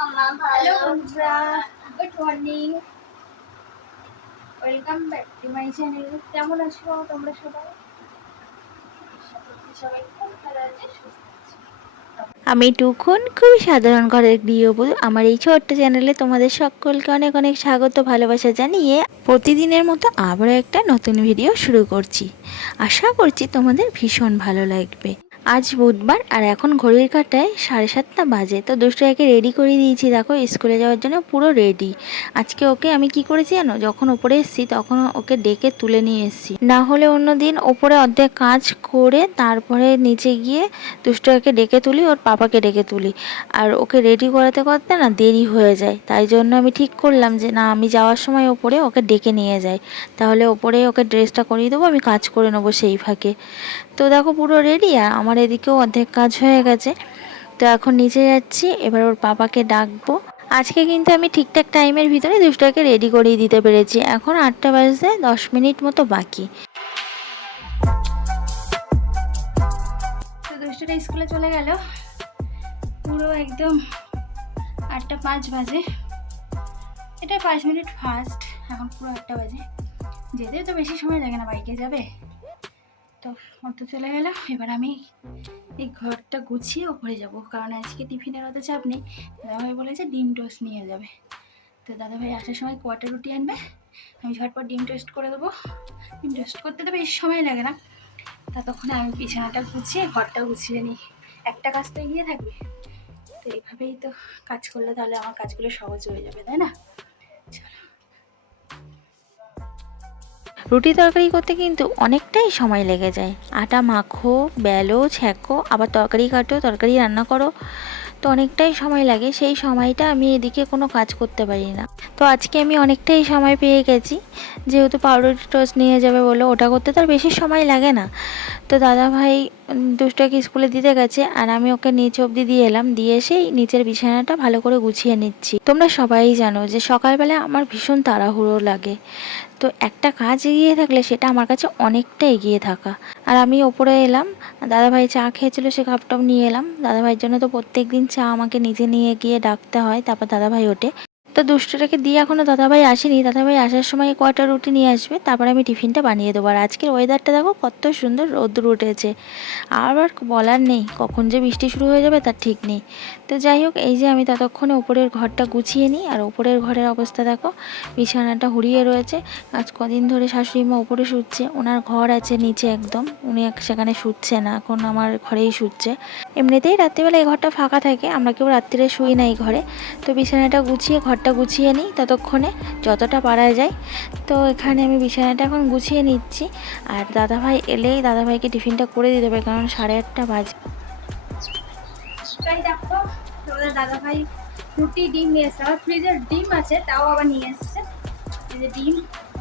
Hello বন্ধুরা, good morning, welcome back to my channel. কেমন আছো তোমরা সবাই? সবাই খুব ভালো আছে, সুস্থ আছে। আমি টুকুন, খুবই সাধারণ ঘরের গৃহবধূ। আমার এই ছোট্ট চ্যানেলে তোমাদের সকলকে অনেক অনেক স্বাগত, ভালোবাসা জানিয়ে প্রতিদিনের মতো আবারও একটা নতুন ভিডিও শুরু করছি। আশা করছি তোমাদের ভীষণ ভালো লাগবে। আজ বুধবার আর এখন ঘড়ির কাঁটায় 7:30 বাজে। তো দুষ্টুটাকে রেডি করে দিয়েছি, দেখো স্কুলে যাওয়ার জন্য পুরো রেডি। আজকে ওকে আমি কি করেছি জানো, যখন ওপরে এসেছি তখন ওকে ডেকে তুলে নিয়ে এসেছি। না হলে অন্যদিন ওপরে অর্ধেক কাজ করে তারপরে নিচে গিয়ে দুষ্টুটাকে ডেকে তুলি, ওর পাপাকে ডেকে তুলি। আর ওকে রেডি করাতে করতে না দেরি হয়ে যায়। তাই জন্য আমি ঠিক করলাম যে না, আমি যাওয়ার সময় ওপরে ওকে ডেকে নিয়ে যাই, তাহলে ওপরে ওকে ড্রেসটা করিয়ে দেবো, আমি কাজ করে নেবো সেই ফাঁকে। তো দেখো পুরো রেডি, আর আমার এদিকেও অর্ধেক কাজ হয়ে গেছে। তো এখন নিচে যাচ্ছি, এবার ওর পাপাকে ডাকবো। আজকে কিন্তু আমি ঠিকঠাক টাইমের ভিতরে দুষ্টটাকে রেডি করিয়ে দিতে পেরেছি। এখন 8টা বাজতে 10 মিনিট মতো বাকি। তো দুষ্টটা স্কুলে চলে গেল, পুরো একদম 8টা 5 বাজে। এটা 5 মিনিট ফার্স্ট, এখন পুরো 8টা বাজে। যেতে তো বেশি সময় লাগে না, বাইকে যাবে। তো ওর তো চলে গেল, এবার আমি এই ঘরটা গুছিয়ে ওপরে যাব, কারণ আজকে টিফিনের অত চাপ নেই। দাদাভাই বলেছে ডিম টোস্ট নিয়ে যাবে। তো দাদাভাই আসার সময় কোয়াটার রুটি আনবে, আমি ঝটপট ডিম টোস্ট করে দেবো। ডিম টোস্ট করতে তো বেশি সময় লাগে না। ততক্ষণে আমি বিছানাটা গুছিয়ে ঘরটা গুছিয়ে নিই, একটা কাজ তো এগিয়ে থাকবে। তো এইভাবেই তো কাজ করলে তাহলে আমার কাজগুলো সহজ হয়ে যাবে, তাই না? চলো। রুটি তরকারি করতে কিন্তু অনেকটাই সময় লেগে যায়। আটা মাখো, বেলো, ছ্যাঁকো, আবার তরকারি কাটো, তরকারি রান্না করো, তো অনেকটাই সময় লাগে। সেই সময়টা আমি এদিকে কোনো কাজ করতে পারি না। তো আজকে আমি অনেকটাই সময় পেয়ে গেছি, যেহেতু পাউরুটি টোস্ট নিয়ে যাবে বলে ওটা করতে তার বেশি সময় লাগে না। তো দাদাভাই দুষ্টকে স্কুলে দিতে গেছে, আর আমি ওকে নিচ অবধি দিয়ে এলাম, দিয়ে এসেই নিচের বিছানাটা ভালো করে গুছিয়ে নিচ্ছি। তোমরা সবাই জানো যে সকালবেলা আমার ভীষণ তাড়াহুড়ো লাগে। তো একটা কাজ এগিয়ে থাকলে সেটা আমার কাছে অনেকটা এগিয়ে থাকা। আর আমি ওপরে এলাম, দাদাভাই চা খেয়েছিল, সে কাপটাপ নিয়ে এলাম। দাদাভাইয়ের জন্য তো প্রত্যেক দিন চা আমাকে নিজে নিয়ে গিয়ে ডাকতে হয়, তারপর দাদাভাই ওঠে। তো দুষ্টটাকে দিয়ে এখনও দাদাভাই আসেনি। দাদাভাই আসার সময় কয়টা রুটি নিয়ে আসবে, তারপর আমি টিফিনটা বানিয়ে দেবো। আর আজকের ওয়েদারটা দেখো কত সুন্দর, রোদ্দুর উঠেছে। আর বলার নেই, কখন যে বৃষ্টি শুরু হয়ে যাবে তার ঠিক নেই। তো যাই হোক, এই যে আমি ততক্ষণে ওপরের ঘরটা গুছিয়ে নিই। আর ওপরের ঘরের অবস্থা দেখো, বিছানাটা হুড়িয়ে রয়েছে। আজ কদিন ধরে শাশুড়ি মা ওপরে শুচ্ছে, ওনার ঘর আছে নিচে একদম, উনি সেখানে শুচ্ছে না, এখন আমার ঘরেই শুচ্ছে। এমনিতেই রাত্রিবেলা এই ঘরটা ফাঁকা থাকে, আমরা কেউ রাত্রিরে শুই না এই ঘরে। তো বিছানাটা গুছিয়ে ঘরটা গুছিয়ে নিই ততক্ষণে, যতটা পারা যায়। তো এখানে আমি বিছানাটা এখন গুছিয়ে নিচ্ছি। আর দাদাভাই এলেই দাদাভাইকে টিফিনটা করে দিতে হবে, কারণ 8:30 বাজে। দেখো তোমাদের দাদাভাই রুটি ডিম নিয়ে এসছে, আমার ফ্রিজের ডিম আছে তাও আবার নিয়ে এসছে। এই যে ডিম,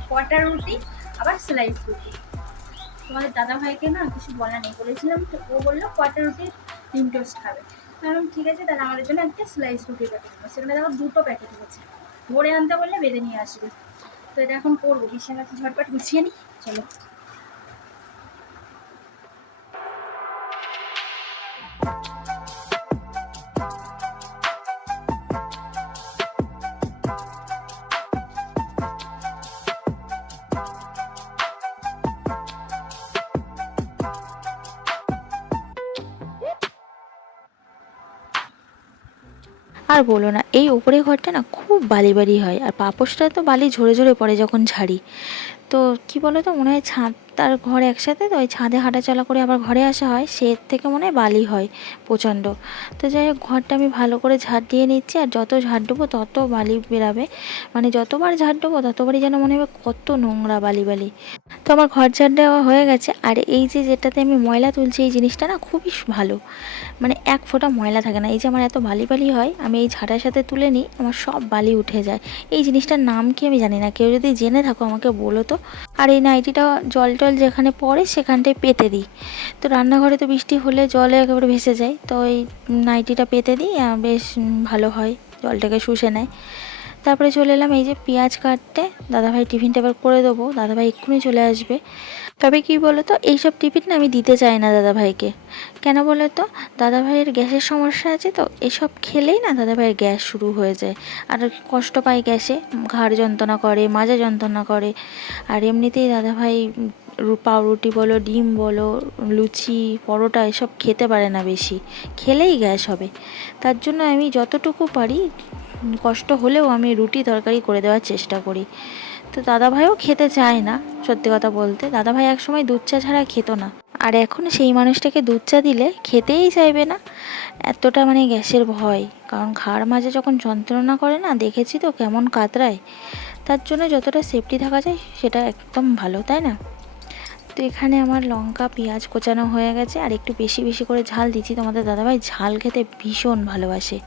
কোয়াটার রুটি, আবার স্লাইস রুটি। তোমাদের দাদাভাইকে না কিছু বলা নেই, বলেছিলাম তো, ও বললো কোয়াটার রুটি ডিম টোস্ট খাবে। কারণ ঠিক আছে, তাহলে আমাদের জন্য একটা স্লাইস রুটির প্যাকেট দেবো। সেখানে দেখো 2টো প্যাকেট হয়েছে, ভরে আনতে বললে বেঁধে নিয়ে আসবে। তো এটা এখন করবো, বিছানাটা ঝটপট গুছিয়ে নিই, চলো। আর বলো না, এই উপরের ঘরটা না খুব বালি বালি হয়, আর পাপোশটা তো বালি ঝরে ঝরে পড়ে যখন ঝাড়ি। তো কি বলো তো, মনে হয় ছাদ আর ঘর একসাথে, তো ওই ছাদে হাঁটাচলা করে আবার ঘরে আসা হয়, সে থেকে মনে হয় বালি হয় প্রচণ্ড। তো যাই হোক, ঘরটা আমি ভালো করে ঝাড় দিয়ে নিচ্ছি, আর যত ঝাড় দেবো তত বালি বেরাবে। মানে যতবার ঝাড় দেবো ততবারই যেন মনে হবে কত নোংরা বালি বালি। তো আমার ঘর ঝাড় দেওয়া হয়ে গেছে। আর এই যে যেটাতে আমি ময়লা তুলছি, এই জিনিসটা না খুবই ভালো, মানে এক ফোঁটা ময়লা থাকে না। এই যে আমার এত বালি বালি হয়, আমি এই ঝাঁটার সাথে তুলে নিই, আমার সব বালি উঠে যায়। এই জিনিসটার নাম কি আমি জানি না, কেউ যদি জেনে থাকো আমাকে বলো তো। আর এই নাইটিটা জল টল যেখানে পড়ে সেখানটায় পেতে দিই। তো রান্নাঘরে তো বৃষ্টি হলে জলে একেবারে ভেসে যায়, তো এই নাইটিটা পেতে দিই, বেশ ভালো হয়, জলটাকে শুষে নেয়। তারপরে চলে এলাম এই যে পেঁয়াজ কাটতে। দাদাভাই টিফিনটা এবার করে দেবো, দাদাভাই এক্ষুনি চলে আসবে। তবে কি বলো তো, এইসব টিফিন না আমি দিতে চাই না দাদাভাইকে। কেন বলো তো, দাদাভাইয়ের গ্যাসের সমস্যা আছে, তো এসব খেলেই না দাদাভাইয়ের গ্যাস শুরু হয়ে যায়, আর কষ্ট পায় গ্যাসে, ঘাড় যন্ত্রণা করে, মাজা যন্ত্রণা করে। আর এমনিতেই দাদাভাই পাউরুটি বলো, ডিম বলো, লুচি, পরোটা এসব খেতে পারে না বেশি, খেলেই গ্যাস হবে। তার জন্য আমি যতটুকু পারি, কষ্ট হলেও আমি রুটি তরকারি করে দেওয়ার চেষ্টা করি। তো দাদাভাইও খেতে চায় না, সত্যি কথা বলতে। দাদাভাই একসময় দুধ চা ছাড়া খেত না, আর এখন সেই মানুষটাকে দুধ চা দিলে খেতেই চাইবে না, এতটা মানে গ্যাসের ভয়। কারণ ঘাড় মাজা যখন যন্ত্রণা করে না, দেখেছি তো কেমন কাতরায়। তার জন্য যতটা সেফটি থাকা যায় সেটা একদম ভালো, তাই না? তো এখানে আমার লঙ্কা পেঁয়াজ কোচানো হয়ে গেছে, আর একটু বেশি বেশি করে ঝাল দিচ্ছি। তোমাদের দাদাভাই ঝাল খেতে ভীষণ ভালোবাসে,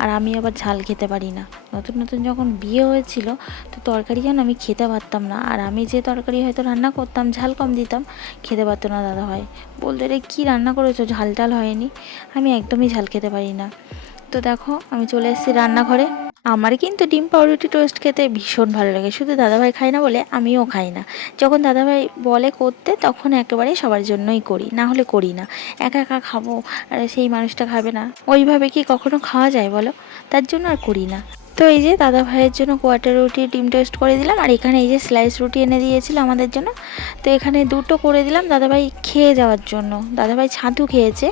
আর আমি আবার ঝাল খেতে পারি না। নতুন নতুন যখন বিয়ে হয়েছিল, তো তরকারি যেন আমি খেতে পারতাম না, আর আমি যে তরকারি হয়তো রান্না করতাম ঝাল কম দিতাম, খেতে পারতো না দাদাভাই। বলতো রে কী রান্না করেছো, ঝাল টাল হয়নি। আমি একদমই ঝাল খেতে পারি না। তো দেখো আমি চলে এসেছি রান্নাঘরে। আমার কিন্তু ডিম পাউরুটি টোস্ট খেতে ভীষণ ভালো লাগে, শুধু দাদাভাই খায় না বলে আমিও খাই না। যখন দাদাভাই বলে করতে, তখন একেবারে সবার জন্যই করি, না হলে করি না। একা একা খাবো আর সেই মানুষটা খাবে না, ওইভাবে কি কখনো খাওয়া যায় বলো? তার জন্য আর করি না। তো এই যে দাদা ভাইয়ের জন্য কোয়ার্টার রুটি ডিম টোস্ট করে দিলাম, আর এখানে এই যে স্লাইস রুটি এনে দিয়েছিল আমাদের জন্য, তো এখানে দুটো করে দিলাম দাদাভাই খেয়ে যাওয়ার জন্য। দাদাভাই ছাতু খেয়েছে,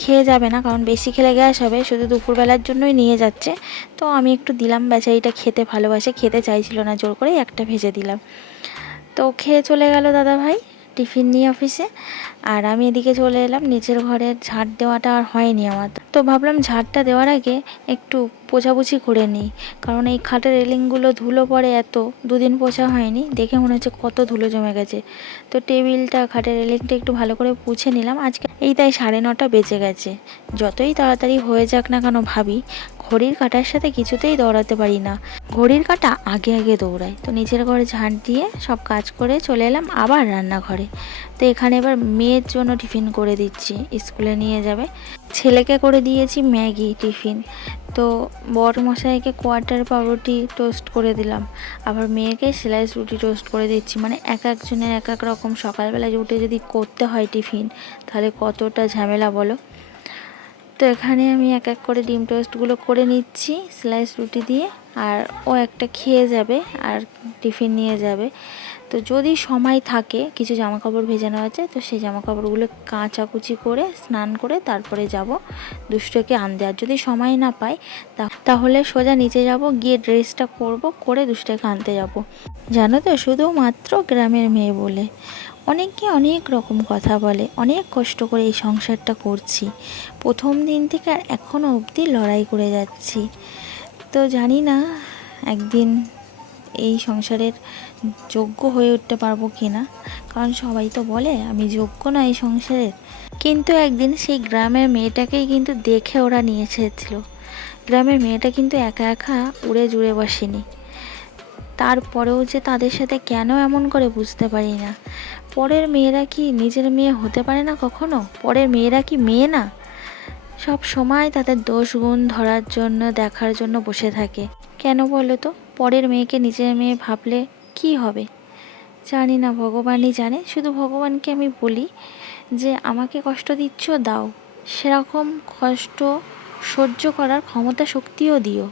খেয়ে যাবে না, কারণ বেশি খেলে গ্যাস হবে, শুধু দুপুরবেলার জন্যই নিয়ে যাচ্ছে। তো আমি একটু দিলাম, বেচারিটা খেতে ভালোবাসে, খেতে চাইছিল না, জোর করে একটা ভেজে দিলাম। তো খেয়ে চলে গেল দাদাভাই টিফিন নিয়ে অফিসে, আর আমি এদিকে চলে এলাম। নিচের ঘরের ঝাড় দেওয়াটা আর হয়নি আমার, তো ভাবলাম ঝাড়টা দেওয়ার আগে একটু পোছাপুছি করে নিই, কারণ এই খাটের রেলিংগুলো ধুলো পড়ে এত, দুদিন পোছা হয়নি, দেখে মনে হচ্ছে কত ধুলো জমে গেছে। তো টেবিলটা, খাটের রেলিংটা একটু ভালো করে পুছে নিলাম। আজকে এই তাই 9:30 বেজে গেছে। যতই তাড়াতাড়ি হয়ে যাক না কেন ভাবি, ঘড়ির কাঁটার সাথে কিছুতেই দৌড়াতে পারি না, ঘড়ির কাঁটা আগে আগে দৌড়ায়। তো নিচের ঘরে ঝাঁট দিয়ে সব কাজ করে চলে এলাম আবার রান্নাঘরে। তো এখানে এবার মেয়ের জন্য টিফিন করে দিচ্ছি, স্কুলে নিয়ে যাবে। ছেলেকে করে দিয়েছি ম্যাগি টিফিন, তো বড় মশাইকে কোয়ার্টার পাউরুটি টোস্ট করে দিলাম, আবার মেয়েকে স্লাইস রুটি টোস্ট করে দিচ্ছি। মানে এক একজনের এক এক রকম সকালবেলায় উঠে যদি করতে হয় টিফিন, তাহলে কতটা ঝামেলা বলো। তো এখানে আমি এক এক করে ডিম টোস্টগুলো করে নিচ্ছি স্লাইস রুটি দিয়ে, আর ও একটা খেয়ে যাবে আর টিফিন নিয়ে যাবে। তো যদি সময় থাকে, কিছু জামা কাপড় ভেজানো আছে, তো সেই জামা কাপড়গুলো কাচাকুচি করে স্নান করে তারপরে যাব দুষ্টকে আনতে। আর যদি সময় না পাই, তাহলে সোজা নিচে যাব, গিয়ে ড্রেসটা করব, করে দুষ্টকে আনতে যাব। জানো তো, শুধুমাত্র গ্রামের মেয়ে বলে অনেকে অনেক রকম কথা বলে, অনেক কষ্ট করে এই সংসারটা করছি, প্রথম দিন থেকে আর এখনও অবধি লড়াই করে যাচ্ছি। তো জানি না একদিন এই সংসারের যোগ্য হয়ে উঠতে পারবো কি না, কারণ সবাই তো বলে আমি যোগ্য না এই সংসারের। কিন্তু একদিন সেই গ্রামের মেয়েটাকেই কিন্তু দেখে ওরা নিয়ে এসেছিল। গ্রামের মেয়েটা কিন্তু একা একা উড়ে জুড়ে বসেনি, তারপরেও যে তাদের সাথে কেন এমন করে বুঝতে পারি না। পরের মেয়েরা কি নিজের মেয়ে হতে পারে না কখনো? পরের মেয়েরা কি মেয়ে না? সব সময় তাদের দোষ গুণ ধরার জন্য, দেখার জন্য বসে থাকে। কেন বলো তো? পরের মেয়েকে নিজের মেয়ে ভাবলে কি হবে? জানি না, ভগবানই জানে। শুধু ভগবানকে আমি বলি যে আমাকে কষ্ট দিচ্ছ, দাও, সেরকম কষ্ট সহ্য করার ক্ষমতা শক্তিও দিও।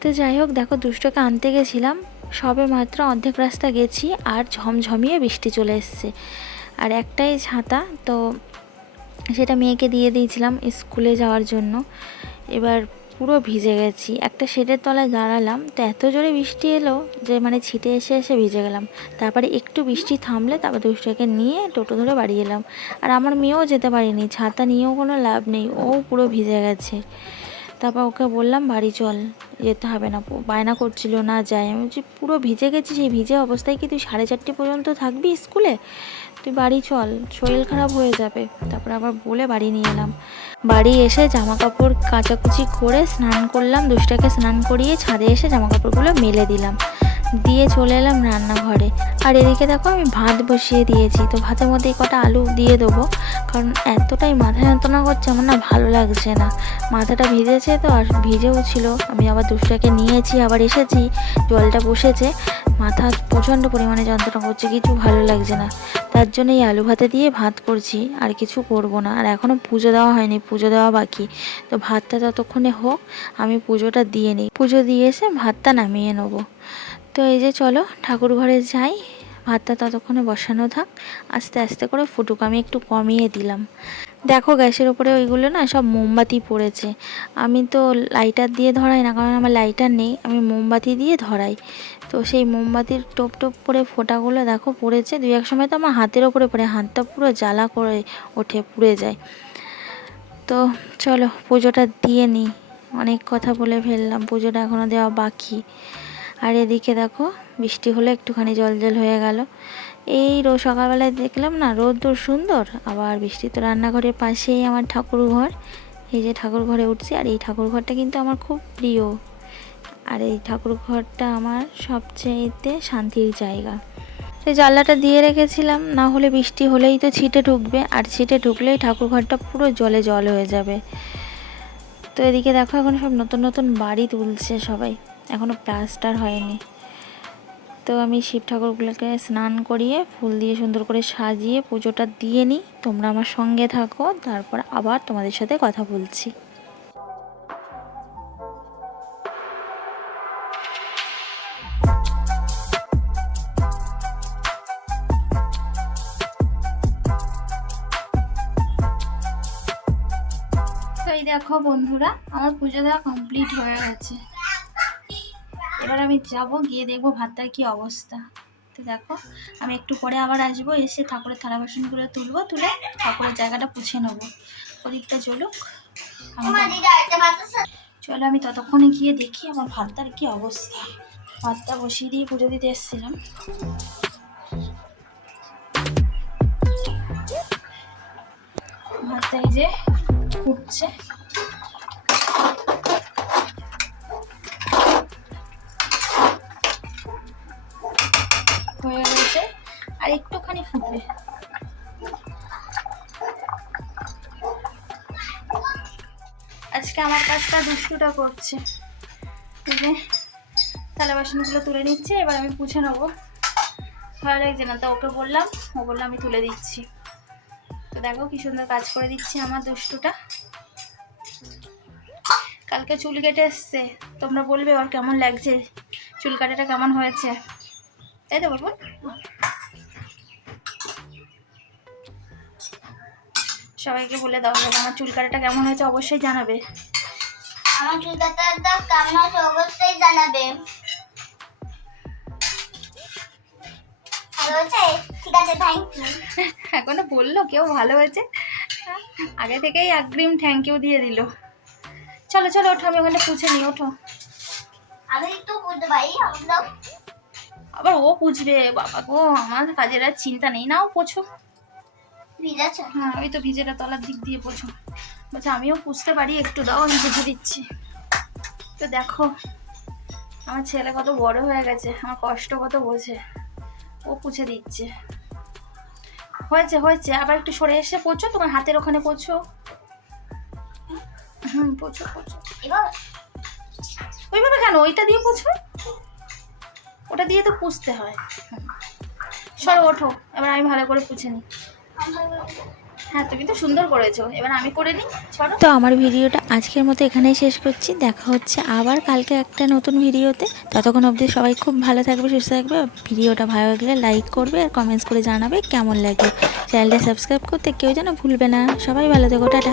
তো যাই হোক, দেখো দুষ্টকে আনতে গেছিলাম, সবে মাত্র অর্ধেক রাস্তা গেছি আর ঝমঝমিয়ে বৃষ্টি চলে এসছে, আর একটাই ছাতা, তো সেটা মেয়েকে দিয়ে দিয়েছিলাম স্কুলে যাওয়ার জন্য। এবার পুরো ভিজে গেছি, একটা শেডের তলায় দাঁড়ালাম, তো এত জোরে বৃষ্টি এলো যে মানে ছিটে এসে এসে ভিজে গেলাম। তারপরে একটু বৃষ্টি থামলে তারপর দুষ্টকে নিয়ে টোটো ধরে বাড়ি এলাম। আর আমার মেয়েও যেতে পারিনি, ছাতা নিয়েও কোনো লাভ নেই, ও পুরো ভিজে গেছে। তারপর ওকে বললাম বাড়ি চল, যেতে হবে না, বায়না করছিল না যাই। আমি বলছি পুরো ভিজে গেছি, সেই ভিজে অবস্থায় কি তুই 4:30 পর্যন্ত থাকবি স্কুলে? তুই বাড়ি চল, শরীর খারাপ হয়ে যাবে। তারপর আবার বলে বাড়ি নিয়ে এলাম। বাড়ি এসে জামা কাপড় কাচাকুচি করে স্নান করলাম, দুষ্টাকে স্নান করিয়ে ছাদে এসে জামা কাপড়গুলো মেলে দিলাম। দিয়ে চলে এলাম রান্নাঘরে। আর এদিকে দেখো আমি ভাত বসিয়ে দিয়েছি। তো ভাতের মধ্যে কটা আলু দিয়ে দেবো, কারণ এতটাই মাথা যন্ত্রণা করছে আমার, না ভালো লাগছে না। মাথাটা ভিজেছে তো, আর ভিজেও ছিল। আমি আবার দুষ্টাকে নিয়েছি, আবার এসেছি, জলটা বসেছে, মাথা প্রচণ্ড পরিমাণে যন্ত্রণা করছে, কিছু ভালো লাগছে না। তার জন্য এই আলু ভাতে দিয়ে ভাত করছি, আর কিছু করব না। আর এখনও পুজো দেওয়া হয়নি, পুজো দেওয়া বাকি। তো ভাতটা ততক্ষণে হোক, আমি পুজোটা দিয়ে নিই, পুজো দিয়ে এসে ভাতটা নামিয়ে নেবো। তো এই যে চলো ঠাকুর ঘরে যাই, ভাতটা ততক্ষণে বসানো থাক, আস্তে আস্তে করে ফুটুক। আমি একটু কমিয়ে দিলাম। দেখো গ্যাসের ওপরে ওইগুলো না সব মোমবাতি পড়েছে। আমি তো লাইটার দিয়ে ধরাই না, কারণ আমার লাইটার নেই, আমি মোমবাতি দিয়ে ধরাই। তো সেই মোমবাতির টোপ টোপ করে ফোঁটাগুলো দেখো পড়েছে। দুই এক সময় তো আমার হাতের ওপরে পড়ে, হাতটা পুরো জ্বালা করে ওঠে, পুড়ে যায়। তো চলো পুজোটা দিয়ে নিই। অনেক কথা বলে ফেললাম, পুজোটা এখনও দেওয়া বাকি। আর এদিকে দেখো বৃষ্টি হলে একটুখানি জল জল হয়ে গেল। এই সকালবেলায় দেখলাম না রোদ্দুর সুন্দর, আবার বৃষ্টি। তো রান্নাঘরের পাশেই আমার ঠাকুর ঘর। এই যে ঠাকুর ঘরে উঠছি, আর এই ঠাকুর ঘরটা কিন্তু আমার খুব প্রিয়। আর এই ঠাকুর ঘরটা আমার সবচেয়েতে শান্তির জায়গা। এই জানলাটা দিয়ে রেখেছিলাম, না হলে বৃষ্টি হলেই তো ছিটে ঢুকবে, আর ছিটে ঢুকলেই ঠাকুর ঘরটা পুরো জলে জল হয়ে যাবে। তো এদিকে দেখো এখন সব নতুন নতুন বাড়ি তুলছে সবাই, এখনও প্লাস্টার হয়নি। তো আমি শিব ঠাকুরগুলোকে স্নান করিয়ে ফুল দিয়ে সুন্দর করে সাজিয়ে পুজোটা দিয়ে নিই। তোমরা আমার সঙ্গে থাকো, তারপর আবার তোমাদের সাথে কথা বলছি। তো এই দেখো বন্ধুরা, আমার পুজো দেওয়া কমপ্লিট হয়ে গেছে। এবার আমি যাব, গিয়ে দেখবো ভাতটার কি অবস্থা। তো দেখো আমি একটু পরে আবার আসবো, এসে ঠাকুরের থালা বাসনগুলো তুলবো, তুলে ঠাকুরের জায়গাটা পুছে নেবো। প্রদীপটা জ্বলুক। চলো আমি ততক্ষণে গিয়ে দেখি আমার ভাতটার কি অবস্থা। ভাতটা বসিয়ে দিয়ে পুজো দিতে এসেছিলাম। ভাতটা এই যে ফুটছে। হয়ে গেছে, আর একটুখানি ফুটবে। আজকে আমার কাজটা দুষ্টুটা করছে। থালা বাসনগুলো তুলে নিচ্ছে, এবার আমি পুছে নেবো। ভালো লাগছে না, তা ওকে বললাম, ও বললো আমি তুলে দিচ্ছি। তো দেখো কি সুন্দর কাজ করে দিচ্ছে আমার দুষ্টুটা। কালকে চুল কেটে এসছে, তোমরা বলবে ওর কেমন লাগছে, চুল কাটাটা কেমন হয়েছে, তাই তো বলবো। সবাইকে বলে দাও আমার চুল কাটাটা কেমন হয়েছে অবশ্যই জানাবে। আমার চুল কাটাটা কেমন হয়েছে অবশ্যই জানাবে। ভালো হয়েছে? ঠিক আছে, থ্যাংক ইউ। এখনো বললো কেউ ভালো হয়েছে, আগে থেকেই অগ্রিম থ্যাংক ইউ দিয়ে দিল। চলো চলো ওঠো, আমি ওখানে পুছে নিই, ওঠো। আমি একটু বুঝতে পারি, আবার ও পুছবে, বাবা গো আমার কাজের আর চিন্তা নেই। নাও পোছো। ভিজেছে? হ্যাঁ ওই তো ভিজেটা তলার দিক দিয়ে পোছো। বলছে আমিও পুছতে পারি, একটু দাও আমি পুছে দিচ্ছি। তো দেখো আমার ছেলে কত বড় হয়ে গেছে, আমার কষ্ট কত বোঝে, ও পুছে দিচ্ছে। হয়েছে হয়েছে, আবার একটু সরে এসে পোছো, তোমার হাতের ওখানে পোছো। পোছো পোছো। ওইভাবে কেন, ওইটা দিয়ে পোছো, ওটা দিয়ে তো পুছতে হয়। সরো ওঠো, এবার আমি ভালো করে পুছে নিই। হ্যাঁ তুমি তো সুন্দর করেছো, এবার আমি করে নিই। তো আমার ভিডিওটা আজকের মতো এখানেই শেষ করছি। দেখা হচ্ছে আবার কালকে একটা নতুন ভিডিওতে। ততক্ষণ অবধি সবাই খুব ভালো থাকবে, সুস্থ থাকবে। ভিডিওটা ভালো লাগলে লাইক করবে আর কমেন্টস করে জানাবে কেমন লাগে। চ্যানেলটা সাবস্ক্রাইব করতে কেউ যেন ভুলবে না। সবাই ভালো থেকো, টাটা।